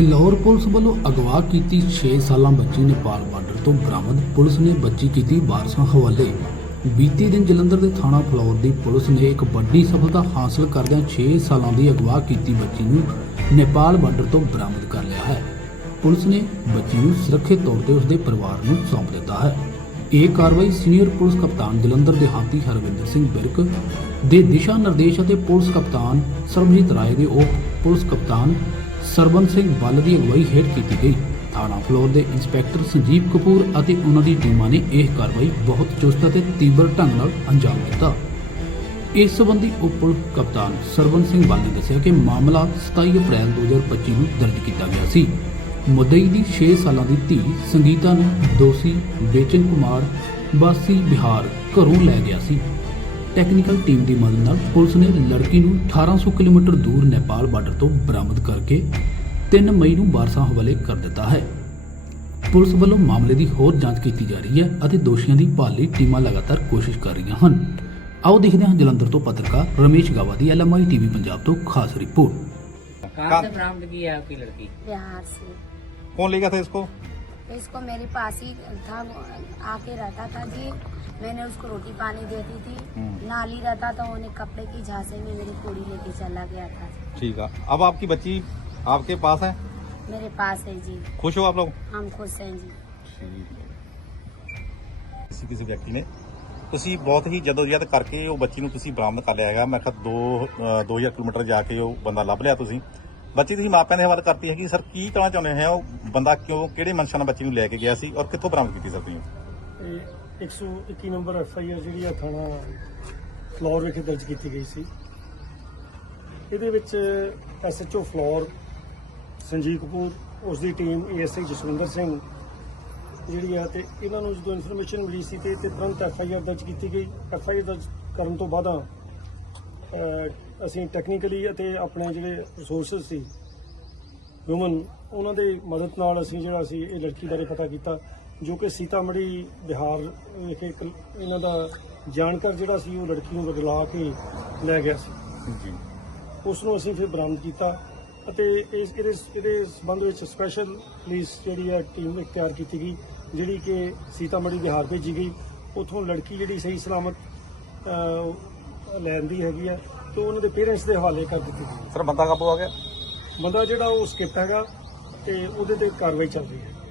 Lahore police ਵੱਲੋਂ ਅਗਵਾ ਕੀਤੀ 6 ਸਾਲਾਂ ਬੱਚੀ ਨੇਪਾਲ ਬਾਰਡਰ ਤੋਂ ਬਰਾਮਦ। ਪੁਲਿਸ ਨੇ ਬੱਚੀ ਕੀਤੀ ਵਾਰਸਾਂ ਹਵਾਲੇ। ਬੀਤੀ ਦਿਨ ਜਲੰਧਰ ਦੇ ਥਾਣਾ ਫਲੌਰ ਦੀ ਪੁਲਿਸ ਨੇ ਇੱਕ ਵੱਡੀ ਸਫਲਤਾ ਹਾਸਲ ਕਰਦਿਆਂ 6 ਸਾਲਾਂ ਦੀ ਅਗਵਾ ਕੀਤੀ ਬੱਚੀ ਨੂੰ ਨੇਪਾਲ ਬਾਰਡਰ ਤੋਂ ਬਰਾਮਦ ਕਰ ਲਿਆ ਹੈ। ਪੁਲਿਸ ਨੇ ਬੱਚੀ ਨੂੰ ਸੁਰੱਖਿਅਤ ਤੌਰ ਤੇ ਉਸਦੇ ਪਰਿਵਾਰ ਨੂੰ ਸੌਂਪ ਦਿੱਤਾ ਹੈ। ਇਹ ਕਾਰਵਾਈ ਸੀਨੀਅਰ ਪੁਲਿਸ ਕਪਤਾਨ ਜਲੰਧਰ ਦੇ ਹਾਤੀ ਹਰਵਿੰਦਰ ਸਿੰਘ ਬਿਰਕ ਦੇ ਦਿਸ਼ਾ ਨਿਰਦੇਸ਼ ਅਤੇ ਪੁਲਿਸ ਕਪਤਾਨ ਸਰਬਜੀਤ ਰਾਏ ਦੇ ਉਪ ਪੁਲਿਸ ਕਪਤਾਨ ਸਰਬਨ ਸਿੰਘ ਬੱਲ ਦੀ ਅਗਵਾਈ ਹੇਠ ਕੀਤੀ ਗਈ। ਥਾਣਾ ਫਲੋਰ ਦੇ ਇੰਸਪੈਕਟਰ ਸੰਜੀਵ ਕਪੂਰ ਅਤੇ ਉਹਨਾਂ ਦੀ ਟੀਮਾਂ ਨੇ ਇਹ ਕਾਰਵਾਈ ਬਹੁਤ ਚੁਸਤ ਅਤੇ ਤੀਬਰ ਢੰਗ ਨਾਲ ਅੰਜਾਮ ਦਿੱਤਾ। ਇਸ ਸਬੰਧੀ ਉਪ ਪੁਲਿਸ ਕਪਤਾਨ ਸਰਬਨ ਸਿੰਘ ਬੱਲ ਨੇ ਦੱਸਿਆ ਕਿ ਮਾਮਲਾ 27 ਅਪ੍ਰੈਲ 2025 ਨੂੰ ਦਰਜ ਕੀਤਾ ਗਿਆ ਸੀ। ਮੁੱਦਈ ਦੀ 6 ਸਾਲਾਂ ਦੀ ਧੀ ਸੰਗੀਤਾ ਨੂੰ ਦੋਸ਼ੀ ਬੇਚਨ ਕੁਮਾਰ ਬਾਸੀ ਬਿਹਾਰ ਘਰੋਂ ਲੈ ਗਿਆ ਸੀ। ਟੈਕਨੀਕਲ ਟੀਮ ਦੀ ਮਦਦ ਨਾਲ ਪੁਲਿਸ ਨੇ ਲੜਕੀ ਨੂੰ 1800 ਕਿਲੋਮੀਟਰ ਦੂਰ ਨੇਪਾਲ ਬਾਰਡਰ ਤੋਂ ਬਰਾਮਦ ਕਰਕੇ 3 ਮਈ ਨੂੰ ਵਾਰਸਾ ਹਵਾਲੇ ਕਰ ਦਿੱਤਾ ਹੈ। ਪੁਲਿਸ ਵੱਲੋਂ ਮਾਮਲੇ ਦੀ ਹੋਰ ਜਾਂਚ ਕੀਤੀ ਜਾ ਰਹੀ ਹੈ ਅਤੇ ਦੋਸ਼ੀਆਂ ਦੀ ਭਾਲ ਲਈ ਟੀਮਾਂ ਲਗਾਤਾਰ ਕੋਸ਼ਿਸ਼ ਕਰ ਰਹੀਆਂ ਹਨ। ਆਓ ਦੇਖਦੇ ਹਾਂ ਜਲੰਧਰ ਤੋਂ ਪੱਤਰਕਾਰ ਰਮੇਸ਼ ਗਾਵਾ ਦੀ ਐਲਐਮਆਈ ਟੀਵੀ ਪੰਜਾਬ ਤੋਂ ਖਾਸ ਰਿਪੋਰਟ। कहाँ से बरामद की है आपकी लड़की बिहार से कौन लेगा था इसको इसको मेरे पास ही था वो आके रहता था जी मैंने उसको रोटी पानी देती थी हम्म। नाली रहता था उन्हें कपड़े की झांसे में मेरी कुड़ी लेके चला गया था ठीक है अब आपकी बच्ची आपके पास है मेरे पास है जी खुश हो आप लोग हम खुश हैं जी ਕਿਸੇ ਕਿਸੇ ਵਿਅਕਤੀ ਨੇ ਤੁਸੀਂ ਬਹੁਤ ਹੀ ਜਦੋਜਹਿਦ ਕਰਕੇ ਉਹ ਬੱਚੀ ਨੂੰ ਤੁਸੀਂ ਬਰਾਮਦ ਕਰ ਲਿਆ ਹੈਗਾ ਮੈਂ ਕਿਹਾ 2 2000 ਕਿਲੋਮੀਟਰ ਜਾ ਕੇ ਉਹ ਬੰਦਾ ਲੱਭ ਲਿਆ ਤੁਸੀਂ ਬੱਚੀ ਤੁਸੀਂ ਮਾਪਿਆਂ ਦੇ ਹਵਾਲੇ ਕਰਤੀ ਹੈ ਕਿ ਸਰ ਕੀ ਕਹਿਣਾ ਚਾਹੁੰਦੇ ਹੈ? ਉਹ ਬੰਦਾ ਕਿਉਂ, ਕਿਹੜੇ ਮਨਸ਼ਾ ਨਾਲ ਬੱਚੀ ਨੂੰ ਲੈ ਕੇ ਗਿਆ ਸੀ ਔਰ ਕਿੱਥੋਂ ਬਰਾਮਦ ਕੀਤੀ ਸਰ ਤੁਸੀਂ? ਇਹ 121 ਨੰਬਰ ਐਫ ਆਈ ਆਰ ਜਿਹੜੀ ਆ ਥਾਣਾ ਫਲੋਰ ਵਿਖੇ ਦਰਜ ਕੀਤੀ ਗਈ ਸੀ। ਇਹਦੇ ਵਿੱਚ S H O Phillaur, Sanjeev Kapoor ਉਸ ਦੀ ਟੀਮ ਏਐਸਆਈ ਜਸਵਿੰਦਰ ਸਿੰਘ ਜਿਹੜੀ ਆ ਤੇ ਇਹਨਾਂ ਨੂੰ ਜਦੋਂ ਇਨਫੋਰਮੇਸ਼ਨ ਮਿਲੀ ਸੀ ਤੇ ਤੁਰੰਤ ਐਫ ਆਈ ਆਰ ਦਰਜ ਕੀਤੀ ਗਈ। ਐਫ ਆਈ ਆਰ ਦਰਜ ਕਰਨ ਤੋਂ ਬਾਅਦ ਅਸੀਂ ਟੈਕਨੀਕਲੀ ਅਤੇ ਆਪਣੇ ਜਿਹੜੇ ਰਿਸੋਰਸਸ ਸੀ ਹਿਊਮਨ ਉਹਨਾਂ ਦੇ ਮਦਦ ਨਾਲ ਅਸੀਂ ਜਿਹੜਾ ਸੀ ਇਹ ਲੜਕੀ ਬਾਰੇ ਪਤਾ ਕੀਤਾ ਜੋ ਕਿ ਸੀਤਾਮੜੀ ਬਿਹਾਰ ਵਿਖੇ ਇੱਕ ਇਹਨਾਂ ਦਾ ਜਾਣਕਾਰ ਜਿਹੜਾ ਸੀ ਉਹ ਲੜਕੀ ਨੂੰ ਬਦਲਾ ਕੇ ਲੈ ਗਿਆ ਸੀ। ਜੀ। ਉਸ ਨੂੰ ਅਸੀਂ ਫਿਰ ਬਰਾਮਦ ਕੀਤਾ ਅਤੇ ਇਸ ਇਹਦੇ ਇਹਦੇ ਸੰਬੰਧ ਵਿੱਚ ਸਪੈਸ਼ਲ ਪੁਲਿਸ ਜਿਹੜੀ ਹੈ ਟੀਮ ਇੱਕ ਤਿਆਰ ਕੀਤੀ ਗਈ ਜਿਹੜੀ ਕਿ ਸੀਤਾਮੜੀ ਬਿਹਾਰ ਭੇਜੀ ਗਈ। ਉਥੋਂ ਲੜਕੀ ਜਿਹੜੀ ਸਹੀ ਸਲਾਮਤ ਲੈਂਦੀ ਹੈਗੀ ਆ ਤੇ ਉਹਨਾਂ ਦੇ ਪੇਰੈਂਟਸ ਦੇ ਹਵਾਲੇ ਕਰ ਦਿੱਤੀ ਗਈ। ਸਰ ਬੰਦਾ ਕਾਬੂ ਆ ਗਿਆ? ਬੰਦਾ ਜਿਹੜਾ ਉਹ ਸਕਿਪ ਹੈਗਾ ਤੇ ਉਹਦੇ ਤੇ ਕਾਰਵਾਈ ਚੱਲ ਰਹੀ ਹੈ।